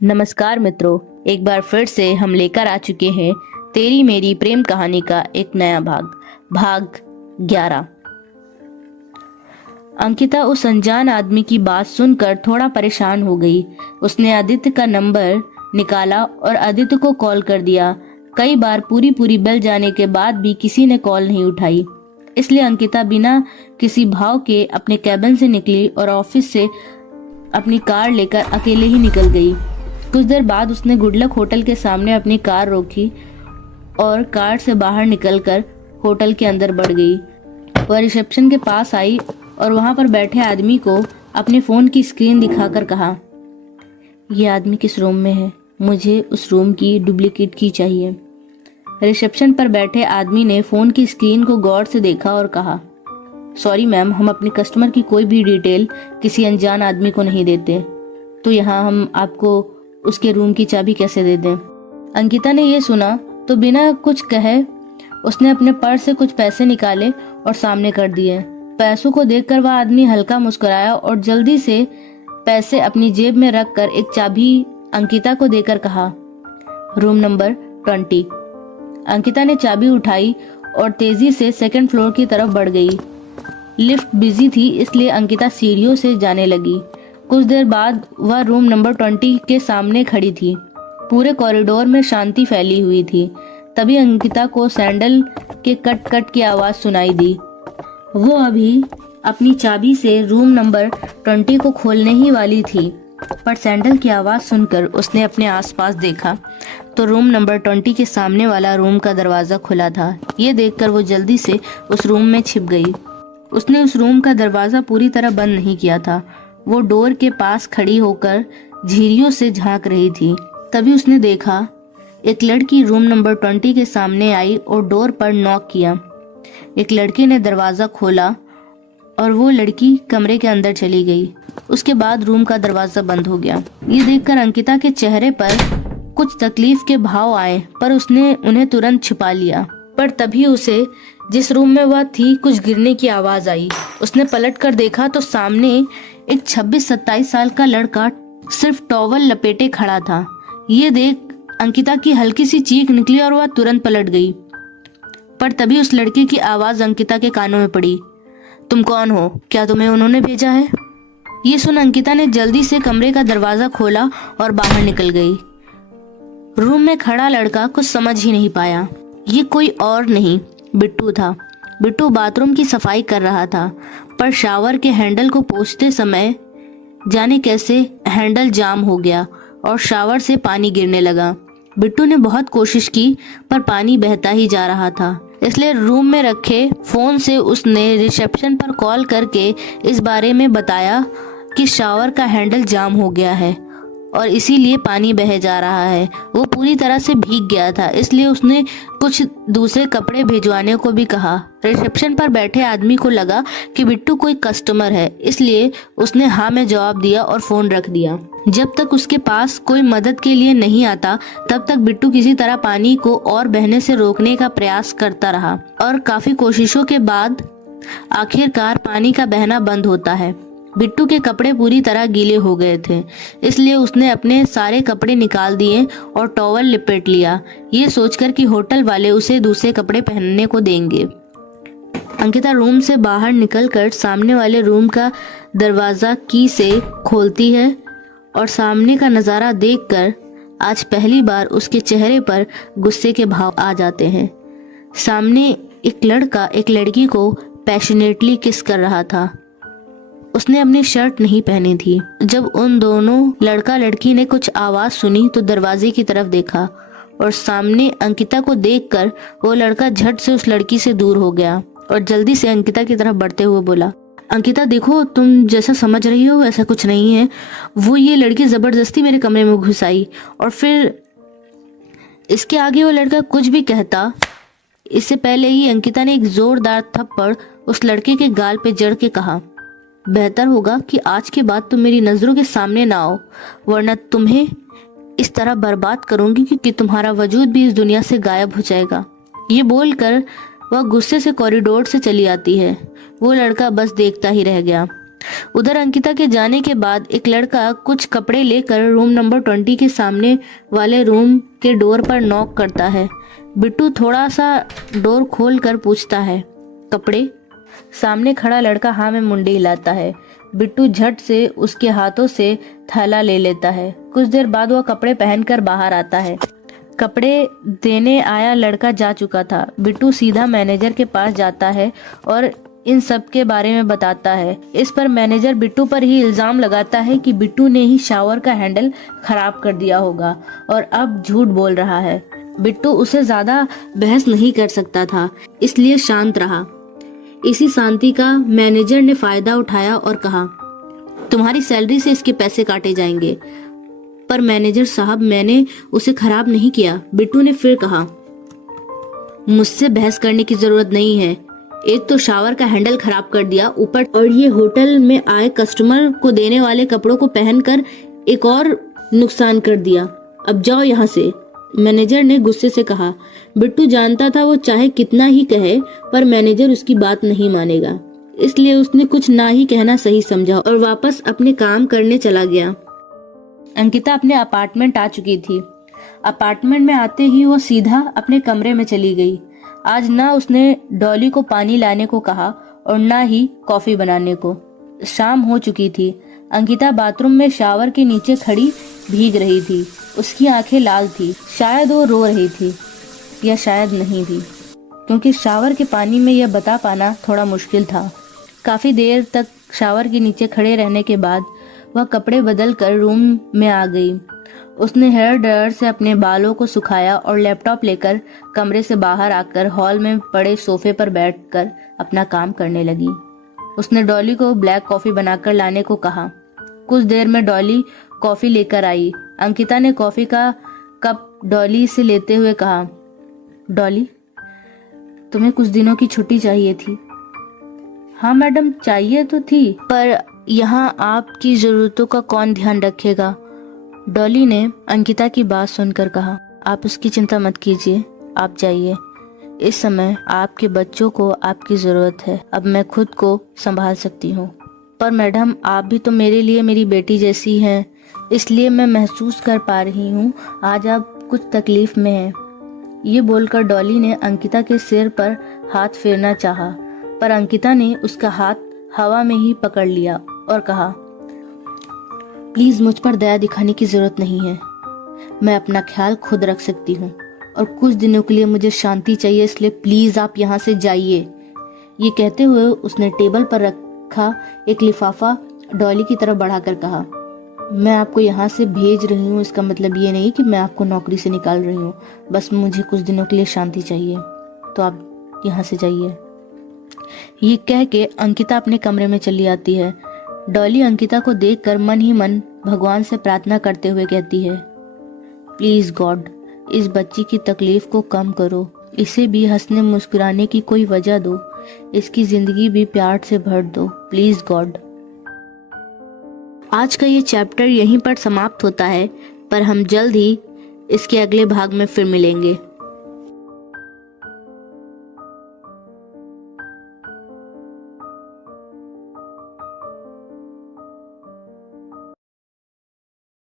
नमस्कार मित्रों, एक बार फिर से हम लेकर आ चुके हैं तेरी मेरी प्रेम कहानी का एक नया भाग 11। अंकिता उस अनजान आदमी की बात सुनकर थोड़ा परेशान हो गई। उसने आदित्य का नंबर निकाला और आदित्य को कॉल कर दिया। कई बार पूरी बेल जाने के बाद भी किसी ने कॉल नहीं उठाई, इसलिए अंकिता बिना किसी भाव के अपने कैबिन से निकली और ऑफिस से अपनी कार लेकर अकेले ही निकल गई। कुछ देर बाद उसने गुडलक होटल के सामने अपनी कार रोकी और कार से बाहर निकलकर होटल के अंदर बढ़ गई। वह रिसेप्शन के पास आई और वहां पर बैठे आदमी को अपने फोन की स्क्रीन दिखाकर कहा, यह आदमी किस रूम में है? मुझे उस रूम की डुप्लीकेट की चाहिए। रिसेप्शन पर बैठे आदमी ने फोन की स्क्रीन को गौर से देखा और कहा, सॉरी मैम, हम अपने कस्टमर की कोई भी डिटेल किसी अनजान आदमी को नहीं देते, तो यहाँ हम आपको उसके रूम की चाबी कैसे दे दें? अंकिता ने यह सुना तो बिना कुछ कहे उसने अपने पर्स से कुछ पैसे निकाले और सामने कर दिए। पैसों को देखकर वह आदमी हल्का मुस्कुराया और जल्दी से पैसे अपनी जेब में रखकर एक चाबी अंकिता को देकर कहा, रूम नंबर 20। अंकिता ने चाबी उठाई और तेजी से सेकंड फ्लोर की तरफ बढ़ गई। लिफ्ट बिजी थी, इसलिए अंकिता सीढ़ियों से जाने लगी। कुछ देर बाद वह रूम नंबर 20 के सामने खड़ी थी। पूरे कॉरिडोर में शांति फैली हुई थी। तभी अंकिता को सैंडल के कट कट की आवाज सुनाई दी। वो अभी अपनी चाबी से रूम नंबर 20 को खोलने ही वाली थी, पर सैंडल की आवाज सुनकर उसने अपने आसपास देखा तो रूम नंबर 20 के सामने वाला रूम का दरवाजा खुला था। ये देखकर वो जल्दी से उस रूम में छिप गई। उसने उस रूम का दरवाजा पूरी तरह बंद नहीं किया था। वो डोर के पास खड़ी होकर झिर्रियों से झांक रही थी। तभी उसने देखा एक लड़की रूम नंबर 20 के सामने आई और डोर पर नॉक किया। एक लड़की ने दरवाजा खोला और वो लड़की कमरे के अंदर चली गई। उसके बाद रूम का दरवाजा बंद हो गया। ये देखकर अंकिता के चेहरे पर कुछ तकलीफ के भाव आए, पर उसने उन्हें तुरंत छिपा लिया। पर तभी उसे जिस रूम में वह थी कुछ गिरने की आवाज आई। उसने पलट कर देखा तो सामने एक 26-27 साल का लड़का सिर्फ टॉवल लपेटे खड़ा था। ये देख अंकिता की हल्की सी चीख निकली और वह तुरंत पलट गई। पर तभी उस लड़के की आवाज अंकिता के कानों में पड़ी, तुम कौन हो? क्या तुम्हें उन्होंने भेजा है? ये सुन अंकिता ने जल्दी से कमरे का दरवाजा खोला और बाहर निकल गई। रूम में खड़ा लड़का कुछ समझ ही नहीं पाया। ये कोई और नहीं, बिट्टू था। बिट्टू बाथरूम की सफाई कर रहा था, पर शावर के हैंडल को पोंछते समय जाने कैसे हैंडल जाम हो गया और शावर से पानी गिरने लगा। बिट्टू ने बहुत कोशिश की, पर पानी बहता ही जा रहा था। इसलिए रूम में रखे फोन से उसने रिसेप्शन पर कॉल करके इस बारे में बताया कि शावर का हैंडल जाम हो गया है और इसीलिए पानी बह जा रहा है। वो पूरी तरह से भीग गया था, इसलिए उसने कुछ दूसरे कपड़े भिजवाने को भी कहा। रिसेप्शन पर बैठे आदमी को लगा कि बिट्टू कोई कस्टमर है, इसलिए उसने हाँ में जवाब दिया और फोन रख दिया। जब तक उसके पास कोई मदद के लिए नहीं आता, तब तक बिट्टू किसी तरह पानी को और बहने से रोकने का प्रयास करता रहा और काफी कोशिशों के बाद आखिरकार पानी का बहना बंद होता है। बिट्टू के कपड़े पूरी तरह गीले हो गए थे, इसलिए उसने अपने सारे कपड़े निकाल दिए और टॉवल लिपेट लिया, ये सोचकर कि होटल वाले उसे दूसरे कपड़े पहनने को देंगे। अंकिता रूम से बाहर निकलकर सामने वाले रूम का दरवाजा की से खोलती है और सामने का नज़ारा देखकर आज पहली बार उसके चेहरे पर गुस्से के भाव आ जाते हैं। सामने एक लड़का एक लड़की को पैशनेटली किस कर रहा था। उसने अपनी शर्ट नहीं पहनी थी। जब उन दोनों लड़का लड़की ने कुछ आवाज सुनी तो दरवाजे की तरफ देखा और सामने अंकिता को देखकर वो लड़का झट से उस लड़की से दूर हो गया और जल्दी से अंकिता की तरफ बढ़ते हुए बोला, अंकिता देखो, तुम जैसा समझ रही हो वैसा कुछ नहीं है। वो ये लड़की जबरदस्ती मेरे कमरे में घुस आई और फिर इसके आगे वो लड़का कुछ भी कहता, इससे पहले ही अंकिता ने एक जोरदार थप्पड़ उस लड़के के गाल पे जड़ के कहा, बेहतर होगा कि आज के बाद तुम मेरी नजरों के सामने ना आओ, वरना तुम्हें इस तरह बर्बाद करूंगी कि तुम्हारा वजूद भी इस दुनिया से गायब हो जाएगा। ये बोलकर वह गुस्से से कॉरिडोर से चली आती है। वो लड़का बस देखता ही रह गया। उधर अंकिता के जाने के बाद एक लड़का कुछ कपड़े लेकर रूम नंबर 20 के सामने वाले रूम के डोर पर नॉक करता है। बिट्टू थोड़ा सा डोर खोल कर पूछता है, कपड़े? सामने खड़ा लड़का हाँ में मुंडी हिलाता है। बिट्टू झट से उसके हाथों से थैला ले लेता है। कुछ देर बाद वह कपड़े पहनकर बाहर आता है। कपड़े देने आया लड़का जा चुका था। बिट्टू सीधा मैनेजर के पास जाता है और इन सब के बारे में बताता है। इस पर मैनेजर बिट्टू पर ही इल्जाम लगाता है कि बिट्टू ने ही शावर का हैंडल खराब कर दिया होगा और अब झूठ बोल रहा है। बिट्टू उसे ज्यादा बहस नहीं कर सकता था, इसलिए शांत रहा। इसी शांति का मैनेजर ने फायदा उठाया और कहा, तुम्हारी सैलरी से इसके पैसे काटे जाएंगे। पर मैनेजर साहब, मैंने उसे खराब नहीं किया। बिट्टू ने फिर कहा, मुझसे बहस करने की जरूरत नहीं है। एक तो शावर का हैंडल खराब कर दिया, ऊपर और ये होटल में आए कस्टमर को देने वाले कपड़ों को पहनकर एक और नुकसान कर दिया। अब जाओ यहाँ से, मैनेजर ने गुस्से से कहा। बिट्टू जानता था वो चाहे कितना ही कहे पर मैनेजर उसकी बात नहीं मानेगा, इसलिए उसने कुछ ना ही कहना सही समझा और वापस अपने काम करने चला गया। अंकिता अपने अपार्टमेंट आ चुकी थी। अपार्टमेंट में आते ही वो सीधा अपने कमरे में चली गई। आज ना उसने डॉली को पानी लाने को कहा और ना ही कॉफी बनाने को। शाम हो चुकी थी। अंकिता बाथरूम में शावर के नीचे खड़ी भीग रही थी। उसकी आंखें लाल थी। शायद वो रो रही थी या शायद नहीं भी, क्योंकि शावर के पानी में यह बता पाना थोड़ा मुश्किल था। काफी देर तक शावर के नीचे खड़े रहने के बाद वह कपड़े बदल कर रूम में आ गई। उसने हेयर ड्रायर से अपने बालों को सुखाया और लैपटॉप लेकर कमरे से बाहर आकर हॉल में पड़े सोफे पर बैठकर अपना काम करने लगी। उसने डॉली को ब्लैक कॉफी बनाकर लाने को कहा। कुछ देर में डॉली कॉफी लेकर आई। अंकिता ने कॉफी का कप डॉली से लेते हुए कहा, डॉली, तुम्हें कुछ दिनों की छुट्टी चाहिए थी। हाँ मैडम, चाहिए तो थी, पर यहाँ आपकी जरूरतों का कौन ध्यान रखेगा? डॉली ने अंकिता की बात सुनकर कहा, आप उसकी चिंता मत कीजिए, आप जाइए। इस समय आपके बच्चों को आपकी जरूरत है। अब मैं खुद को संभाल सकती हूँ। पर मैडम, आप भी तो मेरे लिए मेरी बेटी जैसी हैं, इसलिए मैं महसूस कर पा रही हूँ आज आप कुछ तकलीफ में हैं। ये बोलकर डॉली ने अंकिता के सिर पर हाथ फेरना चाहा, पर अंकिता ने उसका हाथ हवा में ही पकड़ लिया और कहा, प्लीज मुझ पर दया दिखाने की जरूरत नहीं है। मैं अपना ख्याल खुद रख सकती हूँ और कुछ दिनों के लिए मुझे शांति चाहिए, इसलिए प्लीज आप यहाँ से जाइए। ये कहते हुए उसने टेबल पर रखा एक लिफाफा डॉली की तरफ बढ़ाकर कहा, मैं आपको यहाँ से भेज रही हूँ, इसका मतलब ये नहीं कि मैं आपको नौकरी से निकाल रही हूँ। बस मुझे कुछ दिनों के लिए शांति चाहिए, तो आप यहाँ से जाइए। ये कह के अंकिता अपने कमरे में चली आती है। डॉली अंकिता को देखकर मन ही मन भगवान से प्रार्थना करते हुए कहती है, प्लीज गॉड, इस बच्ची की तकलीफ को कम करो, इसे भी हंसने मुस्कुराने की कोई वजह दो, इसकी जिंदगी भी प्यार से भर दो, प्लीज गॉड। आज का ये चैप्टर यहीं पर समाप्त होता है, पर हम जल्द ही इसके अगले भाग में फिर मिलेंगे।